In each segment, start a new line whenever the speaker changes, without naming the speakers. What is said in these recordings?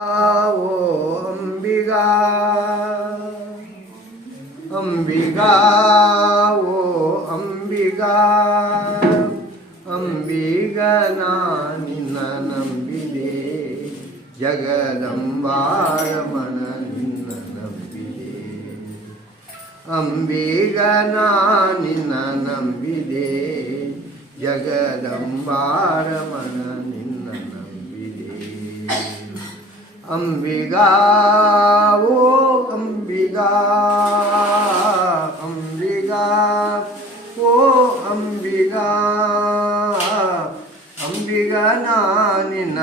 ఓ అంబిగా అంబిగా ఓ ಅಂಬಿಗಾ ಅಂಬಿಗನ ನಿನ್ನ ನಂಬಿದೆ ಜಗದಂಬಾರಮಣ ನಿನ್ನ ನಂಬಿದೆ ಅಂಬಿಗನ ನಿನ್ನ ನಂಬಿದೆ ಜಗದಂಬಾರಮಣ ನಿನ್ನ ಅಂಬಿಗಾ ಓ ಅಂಬಿಗಾ ಅಂಬಿಗಾ ಓ ಅಂಬಿಗಾ ಅಂಬಿಗ ನಾನಿನ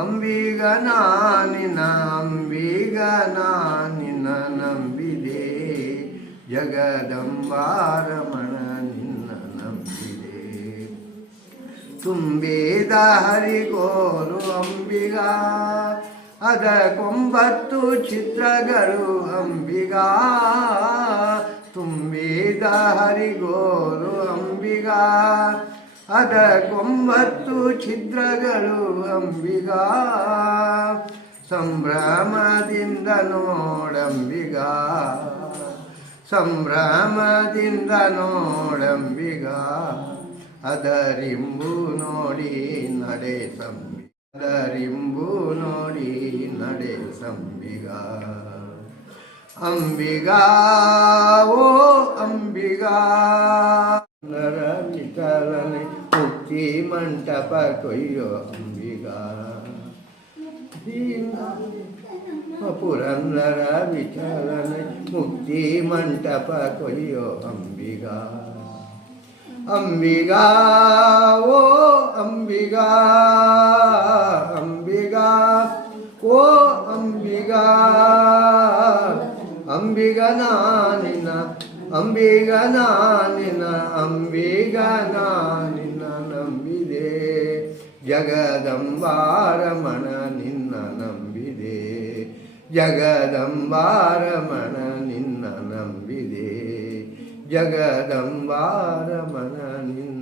ಅಂಬಿಗ ನಾನಿನ ಅಂಬಿಗ ನಾನಿನ ನಂಬಿದೆ ಜಗದಂಬಾರಮಣ ನಿನ್ನ ನಂಬಿದೆ ತುಂಬೇದ ಹರಿಗೋರು ಅಂಬಿಗ ಅದಕ್ಕೊಂಬತ್ತು ಚಿತ್ರಗಳು ಅಂಬಿಗ. ತುಂಬಿದ ಹರಿಗೋರು ಅಂಬಿಗ. ಅದಕ್ಕೊಂಬತ್ತು ಛಿದ್ರಗಳು ಅಂಬಿಗ. ಸಂಭ್ರಮದಿಂದ ನೋಡಂಬಿಗ. ಸಂಭ್ರಮದಿಂದ ನೋಡಂಬಿಗ. ಅದರಿಂಬು ನೋಡಿ ನಡೆ ಸಂಬಿ ಅದರಿಂಬು ನೋಡಿ ನಡೆ ಸಂಬಿಗ ಅಂಬಿಗ ಓ ಅಂಬಿಗ ನರ ವಿಠಲನೆ ಮುಕ್ತಿ ಮಂಟಪ ಕೊಯ್ಯೋ ಅಂಬಿಗ ಪುರಂದರ ವಿಠಲನೆ ಮುಕ್ತಿ ಮಂಟಪ ಕೊಯ್ಯೋ ಅಂಬಿಗ ಅಂಬಿಗಾ ಓ ಅಂಬಿಗಾ, ಅಂಬಿಗ ನಾನಿನ ಅಂಬಿಗ ನಾನಿನ ಅಂಬಿಗ ನಾನಿನ ನಂಬಿದೆ. ಜಗದಂಬಾರಮಣ ನಿನ್ನ ನಂಬಿದೆ. ಜಗದಂಬಾರಮಣ ನಿನ್ನ ನಂಬಿದೆ. ಜಗದಂಬಾರಮಣ ನಿನ್ನ